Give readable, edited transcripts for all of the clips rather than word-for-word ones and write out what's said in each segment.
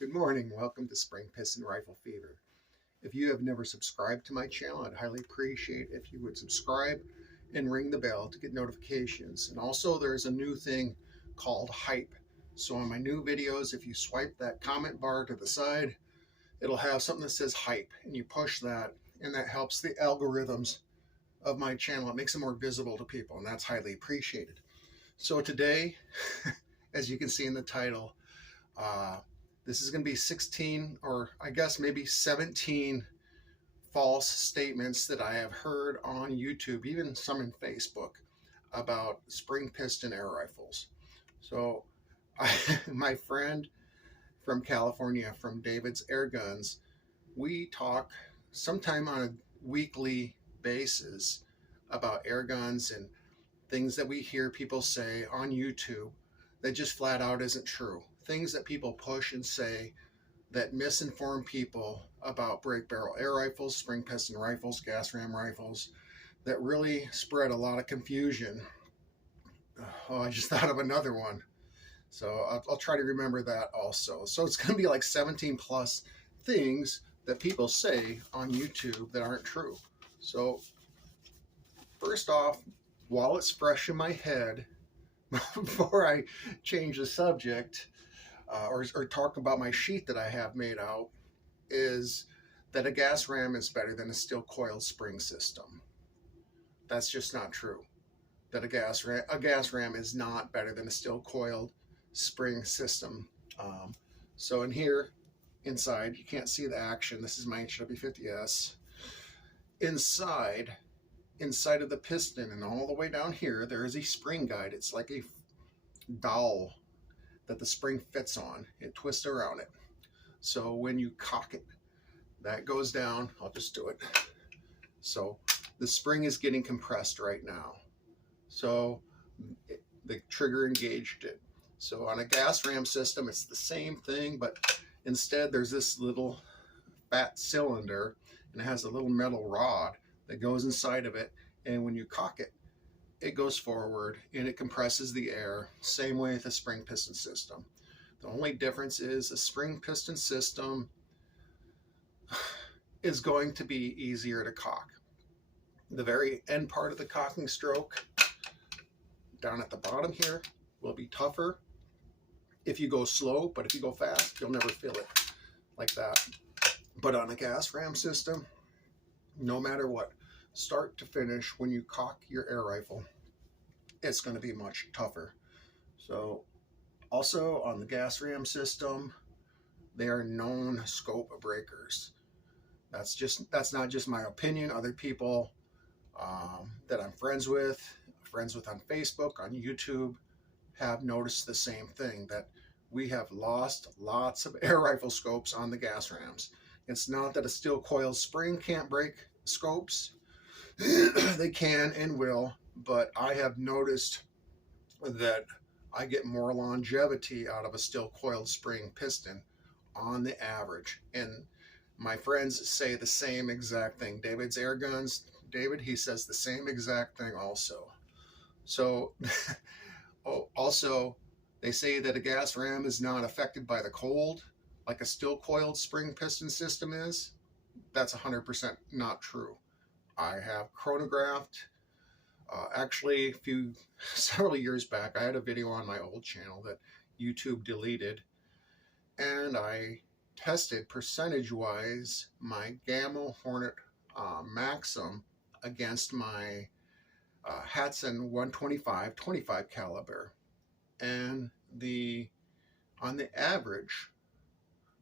Good morning. Welcome to Spring Piston Rifle Fever. If you have never subscribed to my channel, I'd highly appreciate if you would subscribe and ring the bell to get notifications. And also, there's a new thing called hype. So on my new videos, if you swipe that comment bar to the side, it'll have something that says hype, and you push that, and that helps the algorithms of my channel. It makes it more visible to people, and that's highly appreciated. So today, as you can see in the title, uh, this is going to be 16, or I guess maybe 17 false statements that I have heard on YouTube, even some in Facebook, about spring piston air rifles. So my friend from California, from David's Air Guns, we talk sometime on a weekly basis about air guns and things that we hear people say on YouTube that just flat out isn't true. Things that people push and say that misinform people about break barrel air rifles, spring piston rifles, gas ram rifles, that really spread a lot of confusion. Oh, I just thought of another one. So I'll try to remember that also. So it's going to be like 17 plus things that people say on YouTube that aren't true. So first off, while it's fresh in my head, before I change the subject, or talk about my sheet that I have made out, is that a gas ram is better than a steel coiled spring system. That's just not true. That a gas ram is not better than a steel coiled spring system. So in here, inside, you can't see the action. This is my HW50S. Inside of the piston and all the way down here, there is a spring guide. It's like a dowel that the spring fits on. It twists around it. So when you cock it, that goes down. I'll just do it. So the spring is getting compressed right now. So the trigger engaged it. So on a gas ram system, it's the same thing, but instead there's this little fat cylinder, and it has a little metal rod that goes inside of it. And when you cock it, it goes forward and it compresses the air. Same way with a spring piston system. The only difference is a spring piston system is going to be easier to cock. The very end part of the cocking stroke, down at the bottom here, will be tougher if you go slow, but if you go fast, you'll never feel it like that. But on a gas ram system, no matter what, start to finish, when you cock your air rifle, it's going to be much tougher. So also on the gas ram system, they are known scope breakers. That's not just my opinion. Other people that I'm friends with on Facebook, on YouTube, have noticed the same thing, that we have lost lots of air rifle scopes on the gas rams. It's not that a steel coiled spring can't break scopes. They can and will, but I have noticed that I get more longevity out of a steel coiled spring piston on the average. And my friends say the same exact thing. David's Air Guns, David, he says the same exact thing also. So also, they say that a gas ram is not affected by the cold like a steel coiled spring piston system is. That's 100% not true. I have chronographed. Actually, several years back, I had a video on my old channel that YouTube deleted, and I tested percentage-wise my Gamma Hornet Maxim against my Hatsan 125 25 caliber, and on the average,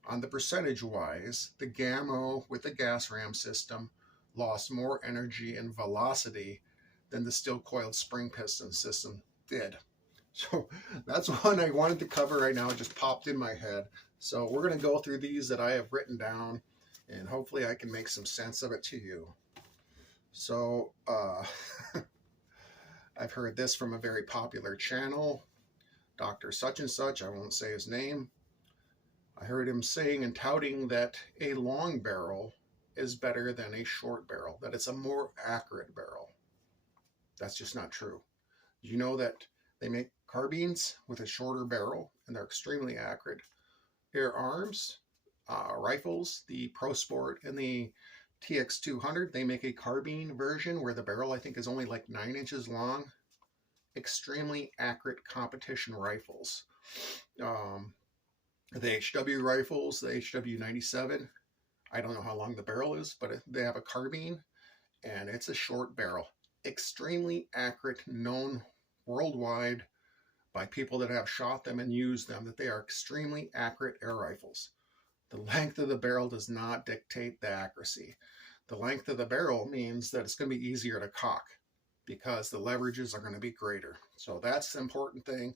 on the percentage-wise, the Gamma with the gas ram system lost more energy and velocity than the steel coiled spring piston system did. So that's one I wanted to cover right now. It just popped in my head. So we're going to go through these that I have written down, and hopefully I can make some sense of it to you. So I've heard this from a very popular channel, Dr. Such and Such. I won't say his name. I heard him saying and touting that a long barrel is better than a short barrel, that it's a more accurate barrel. That's just not true. You know that they make carbines with a shorter barrel and they're extremely accurate. air arms, rifles, the Pro Sport and the TX200. They make a carbine version where the barrel, I think, is only like 9 inches long. Extremely accurate competition rifles. The HW rifles, the HW97, I don't know how long the barrel is, but they have a carbine, and it's a short barrel. Extremely accurate, known worldwide by people that have shot them and used them, that they are extremely accurate air rifles. The length of the barrel does not dictate the accuracy. The length of the barrel means that it's going to be easier to cock because the leverages are going to be greater. So that's the important thing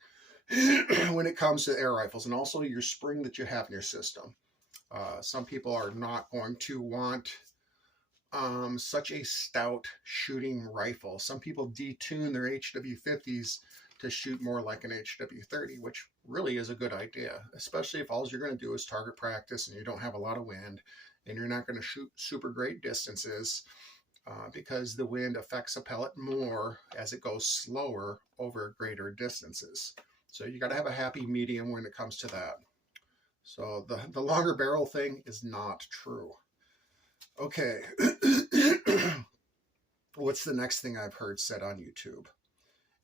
when it comes to air rifles, and also your spring that you have in your system. Some people are not going to want such a stout shooting rifle. Some people detune their HW50s to shoot more like an HW30, which really is a good idea, especially if all you're going to do is target practice and you don't have a lot of wind and you're not going to shoot super great distances because the wind affects a pellet more as it goes slower over greater distances. So you got to have a happy medium when it comes to that. So the longer barrel thing is not true. Okay. What's the next thing I've heard said on YouTube?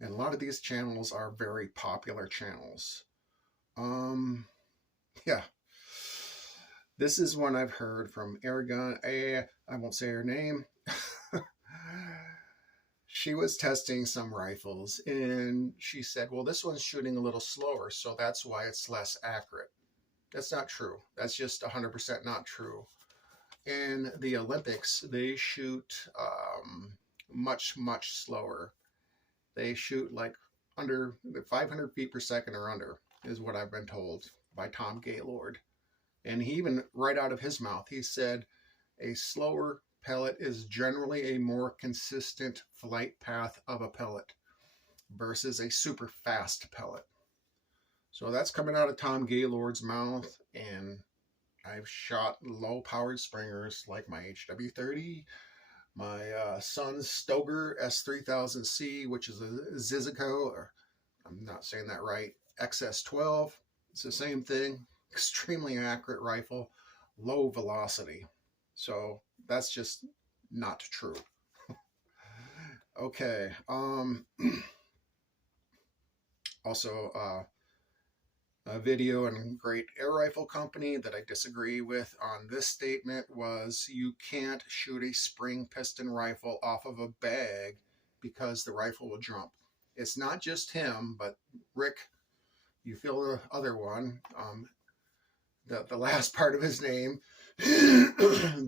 And a lot of these channels are very popular channels. Yeah. This is one I've heard from Aragon. I won't say her name. She was testing some rifles and she said, well, this one's shooting a little slower, so that's why it's less accurate. That's not true. That's just 100% not true. In the Olympics, they shoot much, much slower. They shoot like under 500 feet per second or under, is what I've been told by Tom Gaylord. And he even, right out of his mouth, he said a slower pellet is generally a more consistent flight path of a pellet versus a super fast pellet. So that's coming out of Tom Gaylord's mouth, and I've shot low-powered springers like my HW30, my son's Stoeger S3000C, which is a Zizico, or I'm not saying that right, XS12. It's the same thing, extremely accurate rifle, low velocity. So that's just not true. Okay. Also, a video and great air rifle company that I disagree with on this statement was you can't shoot a spring piston rifle off of a bag because the rifle will jump. It's not just him, but Rick, you feel the other one, the last part of his name,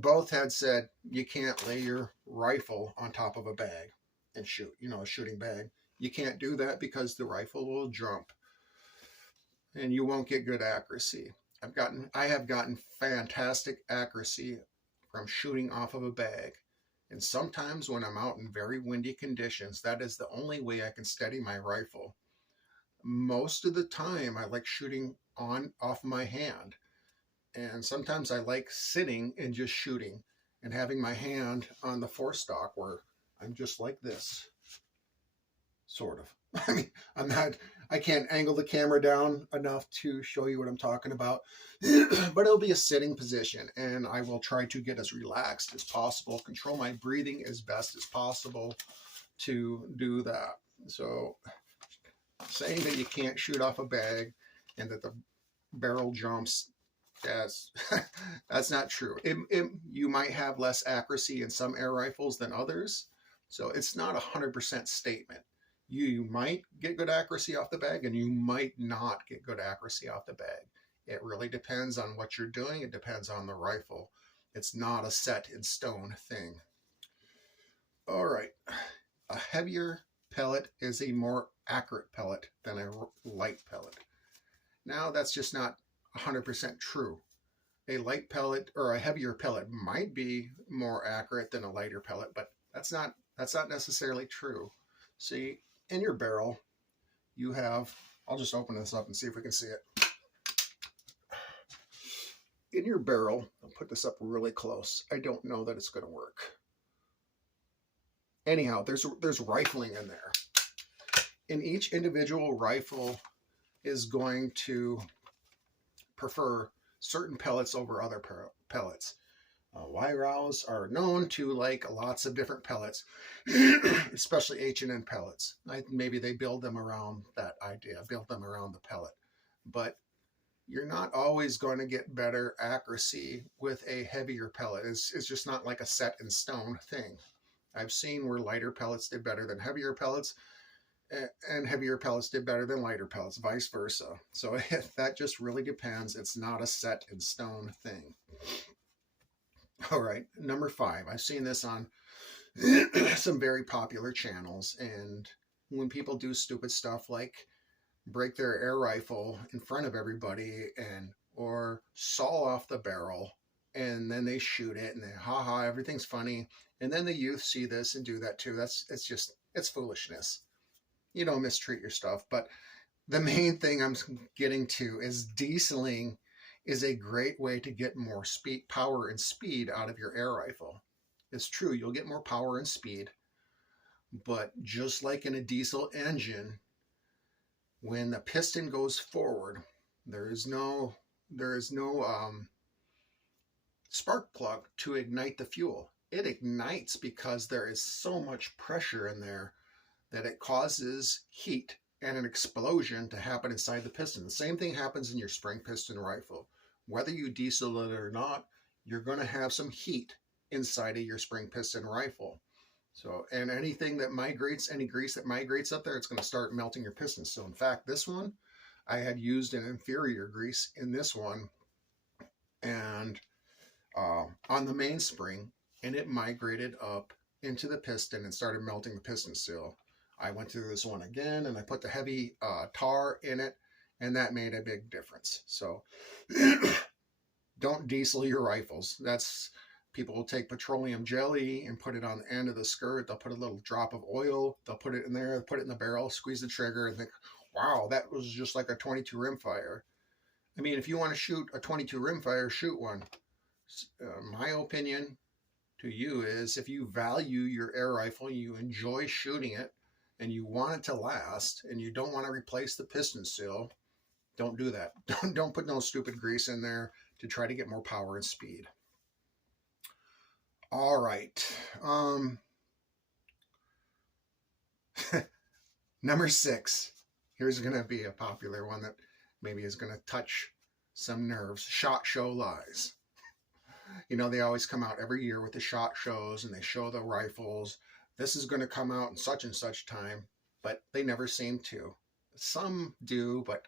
both had said you can't lay your rifle on top of a bag and shoot, a shooting bag. You can't do that because the rifle will jump and you won't get good accuracy. I have gotten fantastic accuracy from shooting off of a bag. And sometimes when I'm out in very windy conditions, that is the only way I can steady my rifle. Most of the time I like shooting off my hand. And sometimes I like sitting and just shooting and having my hand on the forestock where I'm just like this, sort of. I mean, I can't angle the camera down enough to show you what I'm talking about, but it'll be a sitting position, and I will try to get as relaxed as possible, control my breathing as best as possible to do that. So saying that you can't shoot off a bag and that the barrel jumps, that's not true. You might have less accuracy in some air rifles than others, so it's not a 100% statement. You might get good accuracy off the bag and you might not get good accuracy off the bag. It really depends on what you're doing. It depends on the rifle. It's not a set in stone thing. All right. A heavier pellet is a more accurate pellet than a light pellet. Now, that's just not 100% true. A light pellet or a heavier pellet might be more accurate than a lighter pellet, but that's not necessarily true. See, in your barrel, you have, I'll just open this up and see if we can see it. In your barrel, I'll put this up really close. I don't know that it's going to work. Anyhow, there's rifling in there. And each individual rifle is going to prefer certain pellets over other pellets. Wyrows are known to like lots of different pellets, especially H&N pellets. Maybe they build them around that idea, build them around the pellet. But you're not always going to get better accuracy with a heavier pellet. It's just not like a set in stone thing. I've seen where lighter pellets did better than heavier pellets, and heavier pellets did better than lighter pellets, vice versa. So that just really depends. It's not a set in stone thing. All right, number 5. I've seen this on some very popular channels, and when people do stupid stuff like break their air rifle in front of everybody or saw off the barrel, and then they shoot it and they haha, everything's funny, and then the youth see this and do that too. It's foolishness. You don't mistreat your stuff. But the main thing I'm getting to is dieseling is a great way to get more power and speed out of your air rifle. It's true, you'll get more power and speed, but just like in a diesel engine, when the piston goes forward, there is no spark plug to ignite the fuel. It ignites because there is so much pressure in there that it causes heat and an explosion to happen inside the piston. The same thing happens in your spring piston rifle. Whether you diesel it or not, you're going to have some heat inside of your spring piston rifle. So, and anything that migrates, any grease that migrates up there, it's going to start melting your pistons. So in fact, this one, I had used an inferior grease in this one and on the mainspring, and it migrated up into the piston and started melting the piston seal. I went through this one again and I put the heavy tar in it, and that made a big difference. So don't diesel your rifles. People will take petroleum jelly and put it on the end of the skirt. They'll put a little drop of oil. They'll put it in there, put it in the barrel, squeeze the trigger, and think, wow, that was just like a 22 rimfire. I mean, if you want to shoot a 22 rimfire, shoot one. My opinion to you is, if you value your air rifle, you enjoy shooting it, and you want it to last, and you don't want to replace the piston seal, don't do that. Don't put no stupid grease in there to try to get more power and speed. All right. Number 6. Here's going to be a popular one that maybe is going to touch some nerves. SHOT Show lies. You know, they always come out every year with the SHOT Shows, and they show the rifles. This is going to come out in such and such time, but they never seem to. Some do, but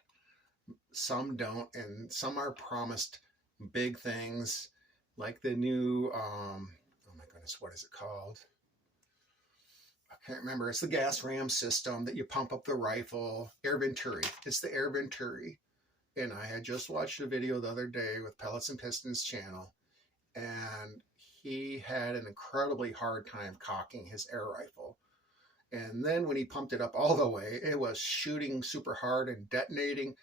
some don't, and some are promised big things, like the new, oh my goodness, what is it called? I can't remember. It's the gas ram system that you pump up the rifle. Air Venturi. It's the Air Venturi. And I had just watched a video the other day with Pellets and Pistons channel, and he had an incredibly hard time cocking his air rifle. And then when he pumped it up all the way, it was shooting super hard and detonating.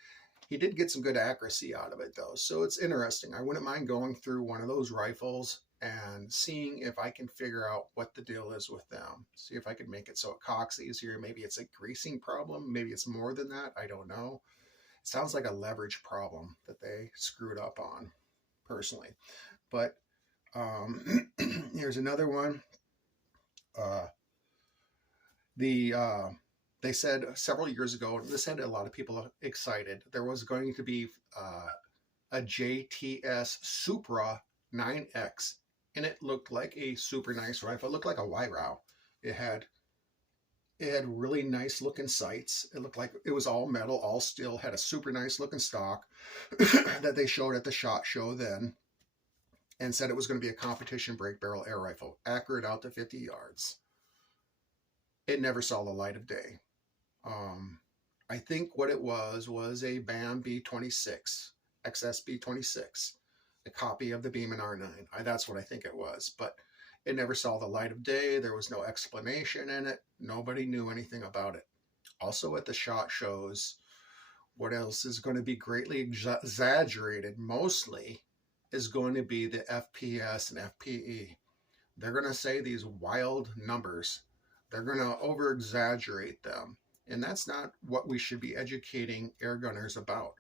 He did get some good accuracy out of it though. So it's interesting. I wouldn't mind going through one of those rifles and seeing if I can figure out what the deal is with them. See if I can make it so it cocks easier. Maybe it's a greasing problem. Maybe it's more than that. I don't know. It sounds like a leverage problem that they screwed up on, personally. But here's another one. They said several years ago, and this had a lot of people excited, there was going to be a JTS Supra 9X, and it looked like a super nice rifle. It looked like a Wyrow. It had really nice looking sights. It looked like it was all metal, all steel, had a super nice looking stock that they showed at the SHOT Show then, and said it was going to be a competition break barrel air rifle, accurate out to 50 yards. It never saw the light of day. I think what it was a BAM B26, XS B26, a copy of the Beeman R9. That's what I think it was, but it never saw the light of day. There was no explanation in it. Nobody knew anything about it. Also at the SHOT Shows, what else is going to be greatly exaggerated mostly is going to be the FPS and FPE. They're going to say these wild numbers. They're going to over-exaggerate them. And that's not what we should be educating air gunners about.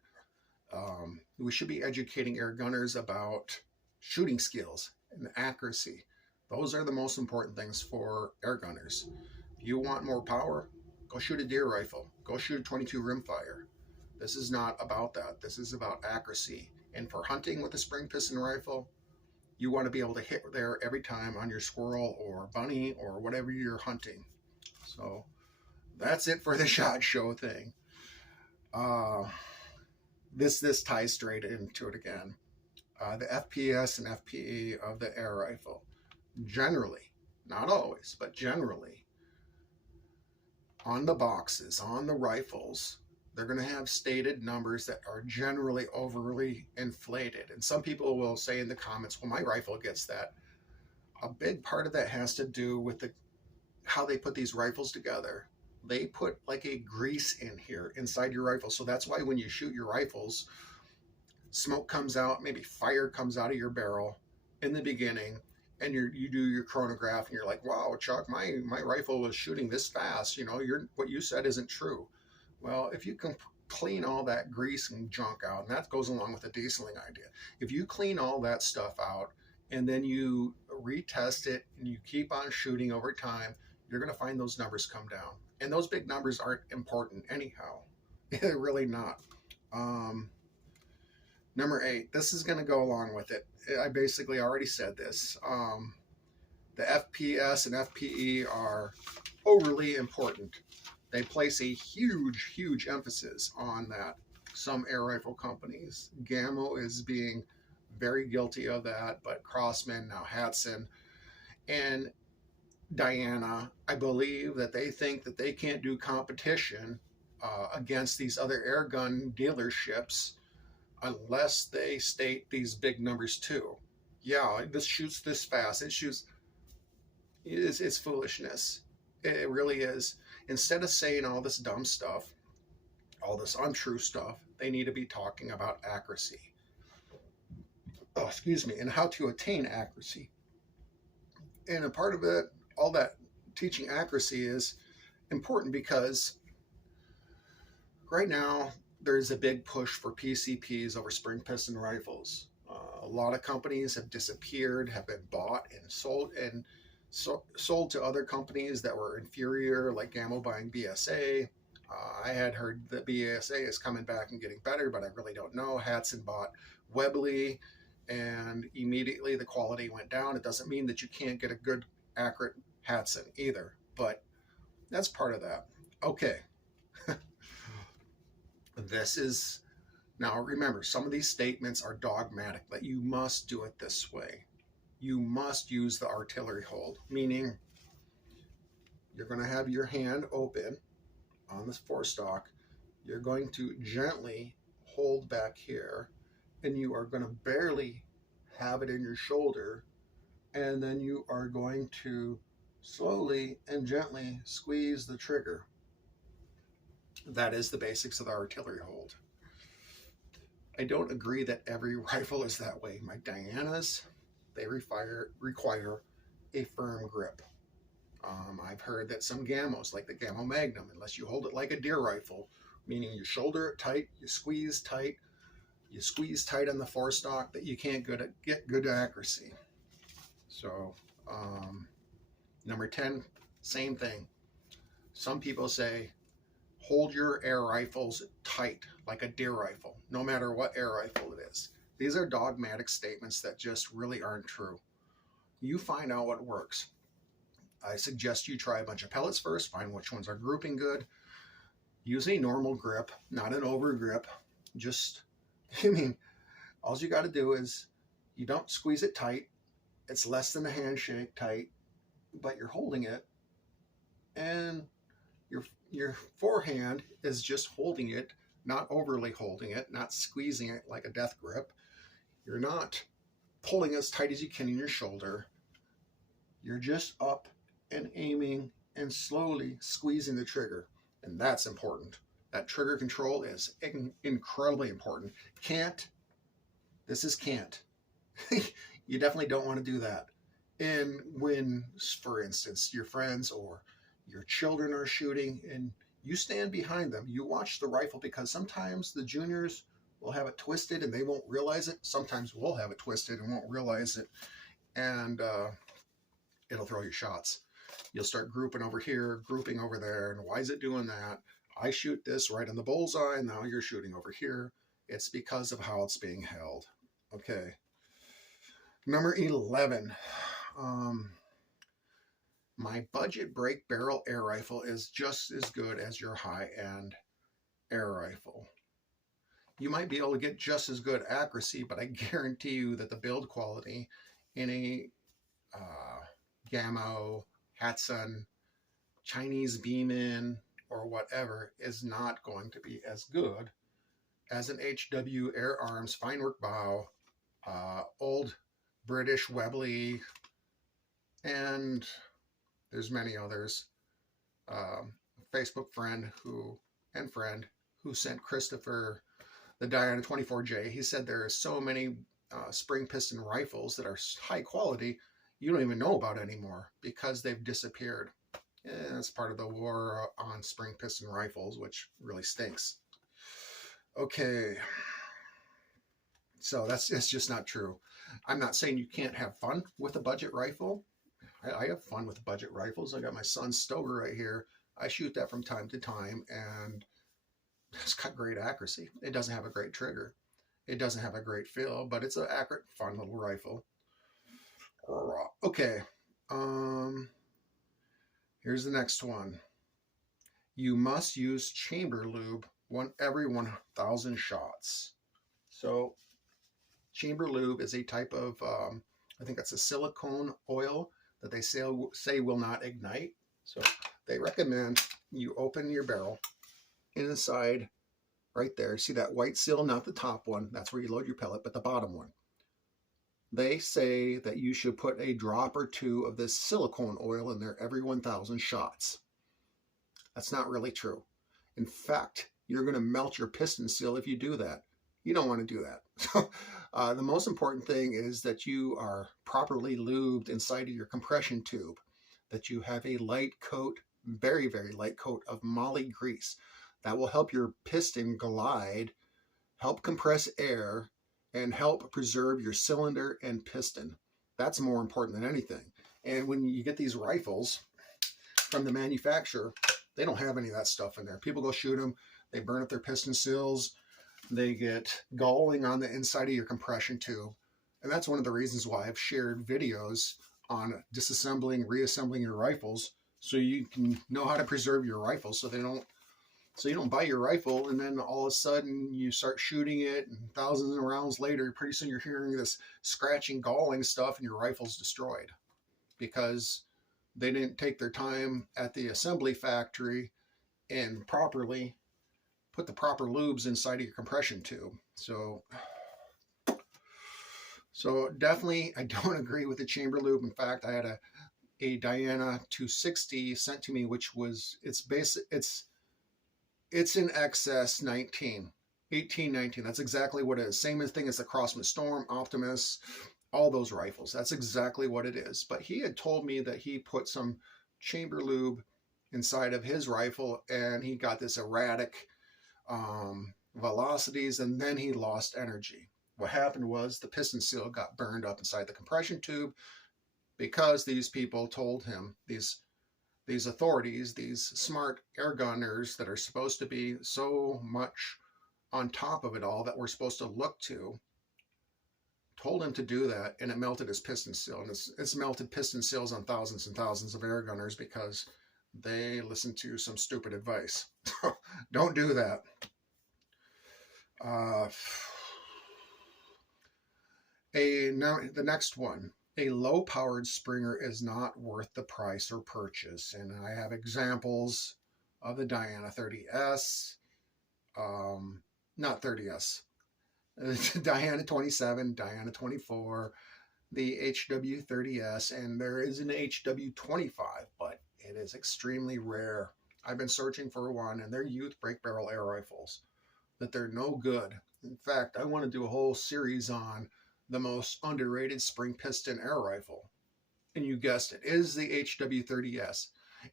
We should be educating air gunners about shooting skills and accuracy. Those are the most important things for air gunners. If you want more power, go shoot a deer rifle. Go shoot a 22 rimfire. This is not about that. This is about accuracy. And for hunting with a spring piston rifle, you want to be able to hit there every time on your squirrel or bunny or whatever you're hunting. So that's it for the SHOT Show thing. This ties straight into it again. The FPS and FPE of the air rifle. Generally, not always, but generally, on the boxes, on the rifles, they're going to have stated numbers that are generally overly inflated. And some people will say in the comments, well, my rifle gets that. A big part of that has to do with how they put these rifles together. They put like a grease in here inside your rifle. So that's why when you shoot your rifles, smoke comes out, maybe fire comes out of your barrel in the beginning, and you do your chronograph and you're like, wow, Chuck, my rifle was shooting this fast. You know, what you said isn't true. Well, if you can clean all that grease and junk out, and that goes along with the dieseling idea. If you clean all that stuff out and then you retest it and you keep on shooting over time, you're going to find those numbers come down. And those big numbers aren't important anyhow. They're really not. Number 8, this is going to go along with it. I basically already said this. The FPS and FPE are overly important. They place a huge, huge emphasis on that. Some air rifle companies. Gammo is being very guilty of that, but Crossman, now Hatson, and Diana, I believe that they think that they can't do competition against these other air gun dealerships unless they state these big numbers too. Yeah, this shoots this fast. It's foolishness. It really is. Instead of saying all this dumb stuff, all this untrue stuff, they need to be talking about accuracy. Oh, excuse me, and how to attain accuracy. And a part of it, all that teaching accuracy is important because right now there's a big push for PCPs over spring piston rifles. A lot of companies have disappeared, have been bought and sold to other companies that were inferior, like Gammo buying BSA. I had heard that BSA is coming back and getting better, but I really don't know. Hatson bought Webley, and immediately the quality went down. It doesn't mean that you can't get a good, accurate Hatson either, but that's part of that. Okay. This is, now remember, some of these statements are dogmatic, that you must do it this way. You must use the artillery hold, meaning you're going to have your hand open on this forestock. You're going to gently hold back here, and you are going to barely have it in your shoulder, and then you are going to slowly and gently squeeze the trigger. That is the basics of the artillery hold. I don't agree that every rifle is that way. My Dianas, they require a firm grip. I've heard that some Gammos, like the Gammo Magnum, unless you hold it like a deer rifle, meaning you shoulder it tight, you squeeze tight on the forestock, that you can't get good accuracy. So, number 10, same thing. Some people say, hold your air rifles tight like a deer rifle, no matter what air rifle it is. These are dogmatic statements that just really aren't true. You find out what works. I suggest you try a bunch of pellets first, find which ones are grouping good. Use a normal grip, not an over grip. All you got to do is, you don't squeeze it tight. It's less than a handshake tight, but you're holding it, and your forehand is just holding it, not overly holding it, not squeezing it like a death grip. You're not pulling as tight as you can in your shoulder. You're just up and aiming and slowly squeezing the trigger. And that's important. That trigger control is incredibly important. This is can't. You definitely don't want to do that. And when, for instance, your friends or your children are shooting and you stand behind them, you watch the rifle, because sometimes the juniors will have it twisted and they won't realize it. Sometimes we'll have it twisted and won't realize it. And it'll throw you shots. You'll start grouping over here, grouping over there. And why is it doing that? I shoot this right on the bullseye. Now you're shooting over here. It's because of how it's being held. Okay. Number 11. My budget break barrel air rifle is just as good as your high-end air rifle. You might be able to get just as good accuracy, but I guarantee you that the build quality in a Gamo, Hatsun, Chinese Beeman, or whatever is not going to be as good as an HW Air Arms fine work bow, old British Webley, and there's many others. Facebook friend who sent Christopher the Diana 24J. He said there are so many spring piston rifles that are high quality you don't even know about anymore because they've disappeared. And it's part of the war on spring piston rifles, which really stinks. Okay, so it's just not true. I'm not saying you can't have fun with a budget rifle. I have fun with budget rifles. I got my son's Stover right here. I shoot that from time to time, and it's got great accuracy. It doesn't have a great trigger. It doesn't have a great feel, but it's an accurate, fun little rifle. Okay. Here's the next one. You must use chamber lube every 1,000 shots. So chamber lube is a type of, I think it's a silicone oil that they say will not ignite. So they recommend you open your barrel inside right there. See that white seal, not the top one. That's where you load your pellet, but the bottom one. They say that you should put a drop or two of this silicone oil in there every 1,000 shots. That's not really true. In fact, you're going to melt your piston seal if you do that. You don't want to do that. So the most important thing is that you are properly lubed inside of your compression tube, that you have a light coat, very, very light coat of moly grease. That will help your piston glide, help compress air, and help preserve your cylinder and piston. That's more important than anything. And when you get these rifles from the manufacturer, they don't have any of that stuff in there. People go shoot them, they burn up their piston seals, they get galling on the inside of your compression tube. And that's one of the reasons why I've shared videos on disassembling, reassembling your rifles, so you can know how to preserve your rifles so you don't buy your rifle and then all of a sudden you start shooting it and thousands of rounds later, pretty soon you're hearing this scratching, galling stuff and your rifle's destroyed because they didn't take their time at the assembly factory and properly put the proper lubes inside of your compression tube. So definitely I don't agree with the chamber lube. In fact, I had a Diana 260 sent to me, which was, it's in excess 18, 19. That's exactly what it is. Same thing as the Crossman Storm, Optimus, all those rifles. That's exactly what it is. But he had told me that he put some chamber lube inside of his rifle and he got this erratic velocities, and then he lost energy. What happened was the piston seal got burned up inside the compression tube because these people told him, these authorities, these smart air gunners that are supposed to be so much on top of it all that we're supposed to look to, told him to do that, and it melted his piston seal. And it's melted piston seals on thousands and thousands of air gunners because they listen to some stupid advice. Don't do that. The next one. A low-powered Springer is not worth the price or purchase. And I have examples of the Diana 30S, not 30S, Diana 27, Diana 24, the HW30S, and there is an HW25, but it is extremely rare. I've been searching for one, and they're youth break barrel air rifles, that they're no good. In fact, I want to do a whole series on the most underrated spring piston air rifle. And you guessed it is the HW30S.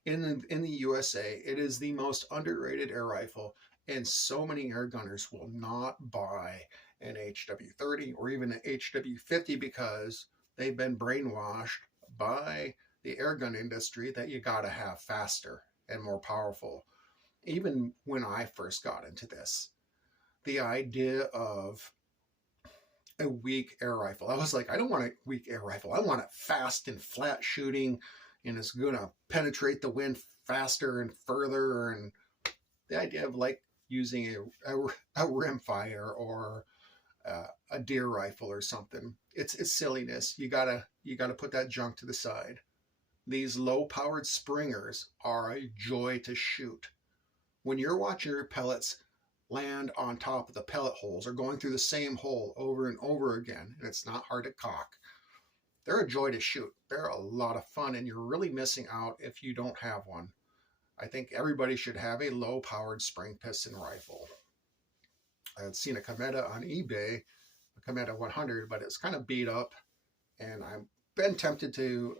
In the USA, it is the most underrated air rifle. And so many air gunners will not buy an HW30 or even an HW50 because they've been brainwashed by the air gun industry that you got to have faster and more powerful. Even when I first got into this, the idea of a weak air rifle, I was like, I don't want a weak air rifle. I want it fast and flat shooting, and it's going to penetrate the wind faster and further. And the idea of like using a rimfire or a deer rifle or something, it's silliness. You gotta put that junk to the side. These low-powered springers are a joy to shoot. When you're watching your pellets land on top of the pellet holes or going through the same hole over and over again, and it's not hard to cock, they're a joy to shoot. They're a lot of fun, and you're really missing out if you don't have one. I think everybody should have a low-powered spring piston rifle. I had seen a Cometa on eBay, a Cometa 100, but it's kind of beat up, and I've been tempted to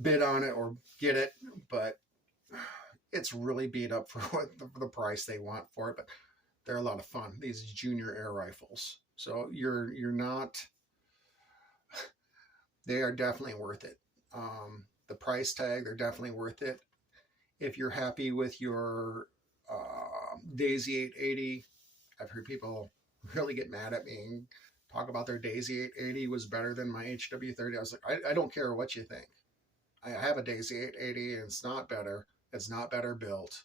bid on it or get it, but it's really beat up for what the price they want for it. But they're a lot of fun, these junior air rifles. So you're not, they are definitely worth it. The price tag, they're definitely worth it. If you're happy with your Daisy 880, I've heard people really get mad at me and talk about their Daisy 880 was better than my HW30. I was like, I don't care what you think. I have a Daisy 880 and it's not better. It's not better built.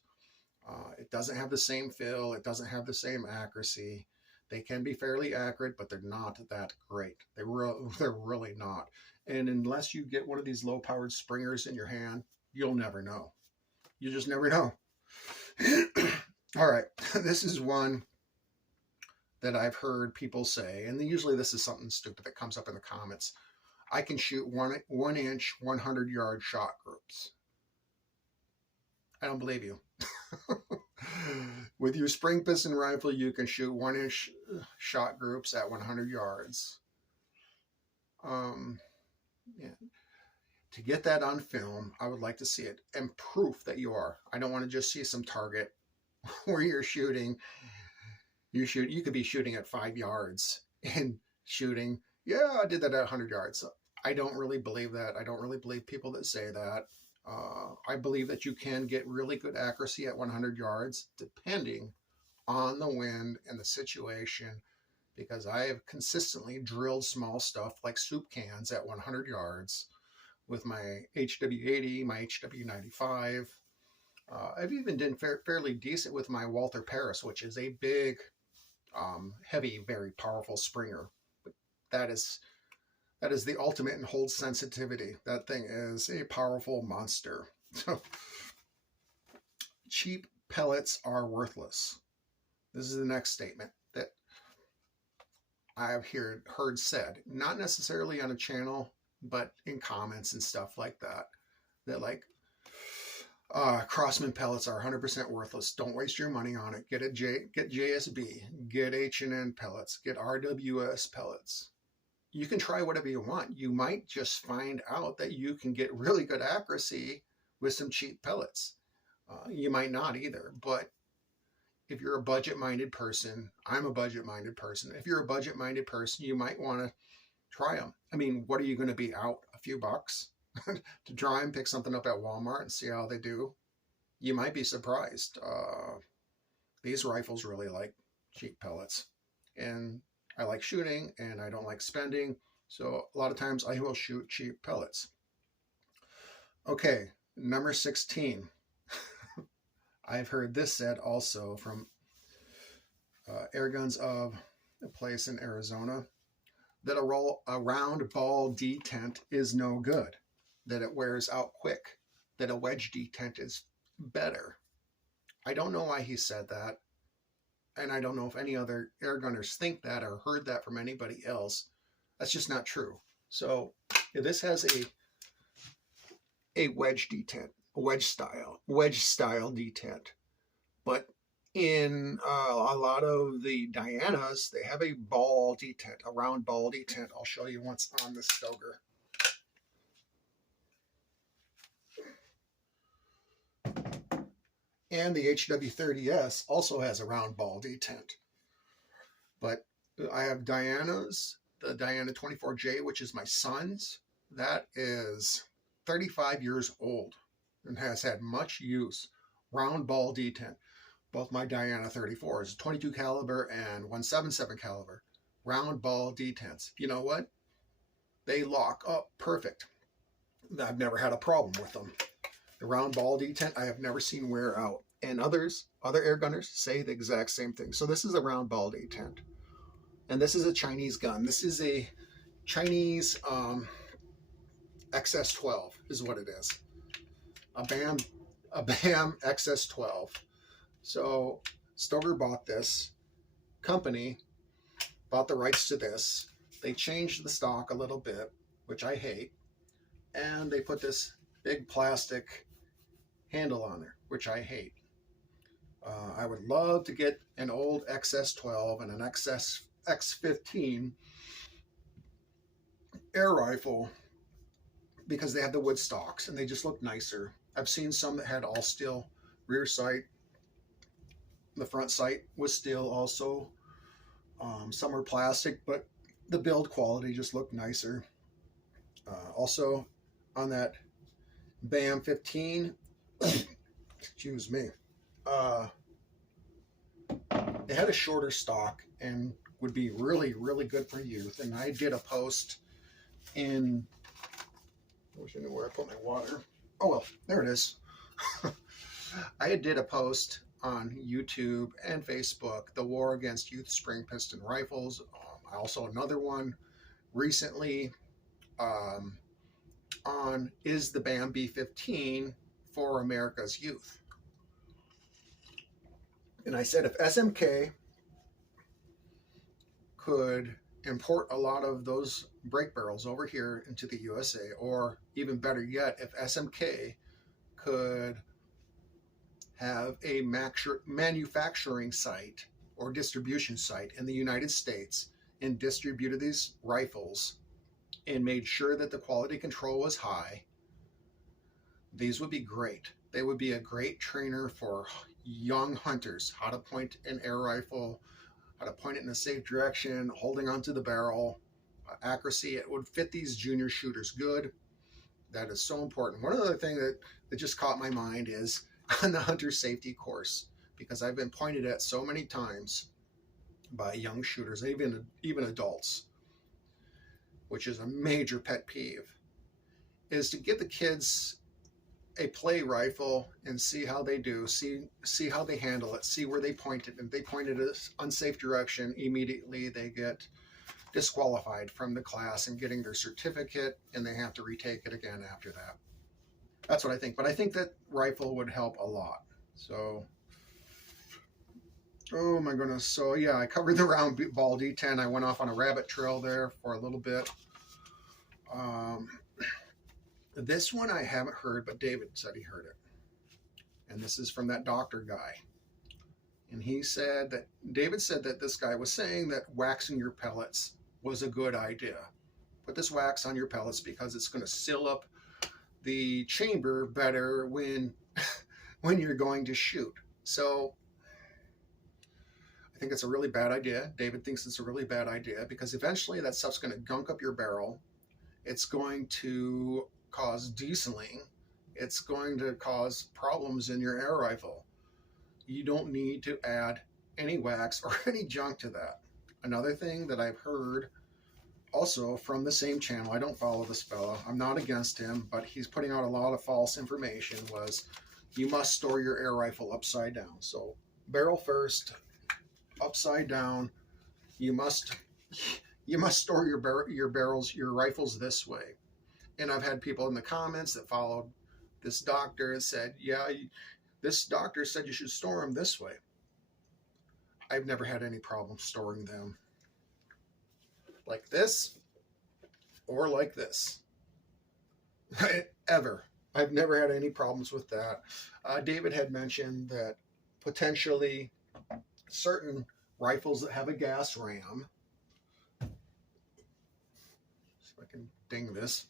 It doesn't have the same feel. It doesn't have the same accuracy. They can be fairly accurate, but they're not that great. They're really not. And unless you get one of these low-powered springers in your hand, you'll never know. You just never know. All right, this is one that I've heard people say, and usually this is something stupid that comes up in the comments. I can shoot 1 inch, 100-yard shot groups. I don't believe you. With your spring piston rifle, you can shoot 1 inch shot groups at 100 yards. Yeah. To get that on film, I would like to see it and proof that you are. I don't want to just see some target where you're shooting. You could be shooting at 5 yards and shooting. Yeah, I did that at 100 yards. I don't really believe that. I don't really believe people that say that. I believe that you can get really good accuracy at 100 yards depending on the wind and the situation, because I have consistently drilled small stuff like soup cans at 100 yards with my HW80, my HW95. I've even done fairly decent with my Walther Paris, which is a big, heavy, very powerful springer. But that is the ultimate in hold sensitivity. That thing is a powerful monster. So, cheap pellets are worthless. This is the next statement that I've heard said, not necessarily on a channel, but in comments and stuff like that. That like, Crossman pellets are 100% worthless. Don't waste your money on it. Get JSB, get H&N pellets, get RWS pellets. You can try whatever you want. You might just find out that you can get really good accuracy with some cheap pellets. You might not either, but if you're a budget-minded person, I'm a budget-minded person. If you're a budget-minded person, you might want to try them. I mean, what are you going to be out a few bucks to try and pick something up at Walmart and see how they do? You might be surprised. These rifles really like cheap pellets, and I like shooting and I don't like spending. So a lot of times I will shoot cheap pellets. Okay, number 16. I've heard this said also from air guns of a place in Arizona, that a round ball detent is no good, that it wears out quick, that a wedge detent is better. I don't know why he said that. And I don't know if any other air gunners think that or heard that from anybody else. That's just not true. So this has a wedge detent, a wedge style detent. But in a lot of the Dianas, they have a ball detent, a round ball detent. I'll show you once on the Stoker. And the HW30S also has a round ball detent. But I have Diana's, the Diana 24J, which is my son's. That is 35 years old and has had much use. Round ball detent. Both my Diana 34s, 22 caliber and 177 caliber. Round ball detents. You know what? They lock up perfect. I've never had a problem with them. The round ball detent I have never seen wear out. And other air gunners say the exact same thing. So this is a round ball detent. And this is a Chinese gun. This is a Chinese XS12 is what it is. A BAM XS12. So Stoker bought this. Company bought the rights to this. They changed the stock a little bit, which I hate. And they put this big plastic handle on there, which I hate. I would love to get an old XS12 and an X15 air rifle because they have the wood stocks and they just look nicer. I've seen some that had all steel rear sight. The front sight was steel also. Some are plastic, but the build quality just looked nicer. Also on that BAM 15, excuse me, it had a shorter stock and would be really, really good for youth. And I did a post in, I wish I knew where I put my water. Oh, well, there it is. I did a post on YouTube and Facebook, the war against youth spring piston rifles. Also another one recently on is the BAM B15 for America's youth. And I said if SMK could import a lot of those brake barrels over here into the USA, or even better yet, if SMK could have a manufacturing site or distribution site in the United States and distributed these rifles and made sure that the quality control was high, these would be great. They would be a great trainer for young hunters, how to point an air rifle, how to point it in a safe direction, holding onto the barrel, accuracy. It would fit these junior shooters good. That is so important. One other thing that just caught my mind is on the hunter safety course, because I've been pointed at so many times by young shooters, even adults, which is a major pet peeve, is to give the kids a play rifle and see how they do, see how they handle it, see where they point it. If they point it in an unsafe direction, immediately they get disqualified from the class and getting their certificate, and they have to retake it again after that. That's what I think. But I think that rifle would help a lot. So, oh my goodness. So yeah, I covered the round ball D10. I went off on a rabbit trail there for a little bit. This one I haven't heard, but David said he heard it. And this is from that doctor guy. And he said that, David said that this guy was saying that waxing your pellets was a good idea. Put this wax on your pellets because it's going to seal up the chamber better when you're going to shoot. So I think it's a really bad idea. David thinks it's a really bad idea because eventually that stuff's going to gunk up your barrel. It's going to cause dieseling. It's going to cause problems in your air rifle. You don't need to add any wax or any junk to that. Another thing that I've heard also from the same channel, I don't follow this fella, I'm not against him, but he's putting out a lot of false information, was you must store your air rifle upside down. So barrel first, upside down. You must store your rifles this way. And I've had people in the comments that followed this doctor and said, yeah, this doctor said you should store them this way. I've never had any problem storing them like this or like this. Ever. I've never had any problems with that. David had mentioned that potentially certain rifles that have a gas ram, see if I can ding this,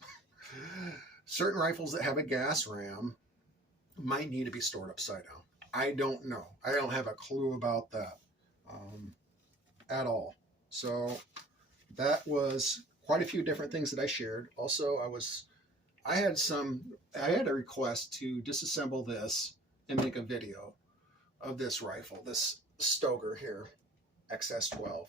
certain rifles that have a gas ram might need to be stored upside down. I don't know. I don't have a clue about that at all. So that was quite a few different things that I shared. Also, I had a request to disassemble this and make a video of this rifle, this Stoker here, XS12.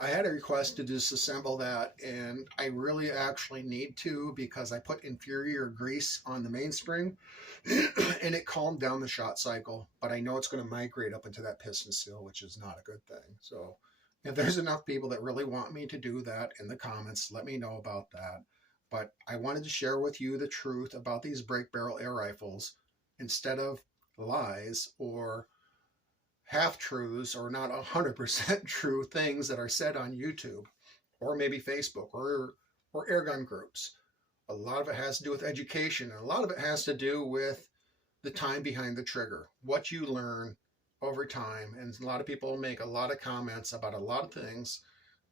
I had a request to disassemble that, and I really actually need to because I put inferior grease on the mainspring and it calmed down the shot cycle, but I know it's going to migrate up into that piston seal, which is not a good thing. So if there's enough people that really want me to do that in the comments, let me know about that. But I wanted to share with you the truth about these break barrel air rifles instead of lies or half-truths or not 100% true things that are said on YouTube or maybe Facebook or airgun groups. A lot of it has to do with education, and a lot of it has to do with the time behind the trigger, what you learn over time. And a lot of people make a lot of comments about a lot of things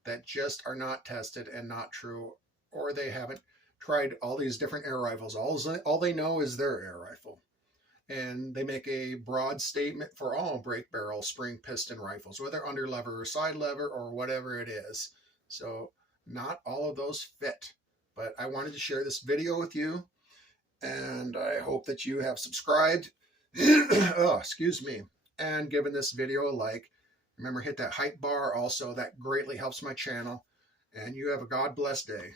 that just are not tested and not true, or they haven't tried all these different air rifles. All they know is their air rifle. And they make a broad statement for all break barrel spring piston rifles, whether under lever or side lever or whatever it is. So not all of those fit, but I wanted to share this video with you, and I hope that you have subscribed, oh, excuse me, and given this video a like. Remember, hit that hype bar also. That greatly helps my channel, and you have a God bless day.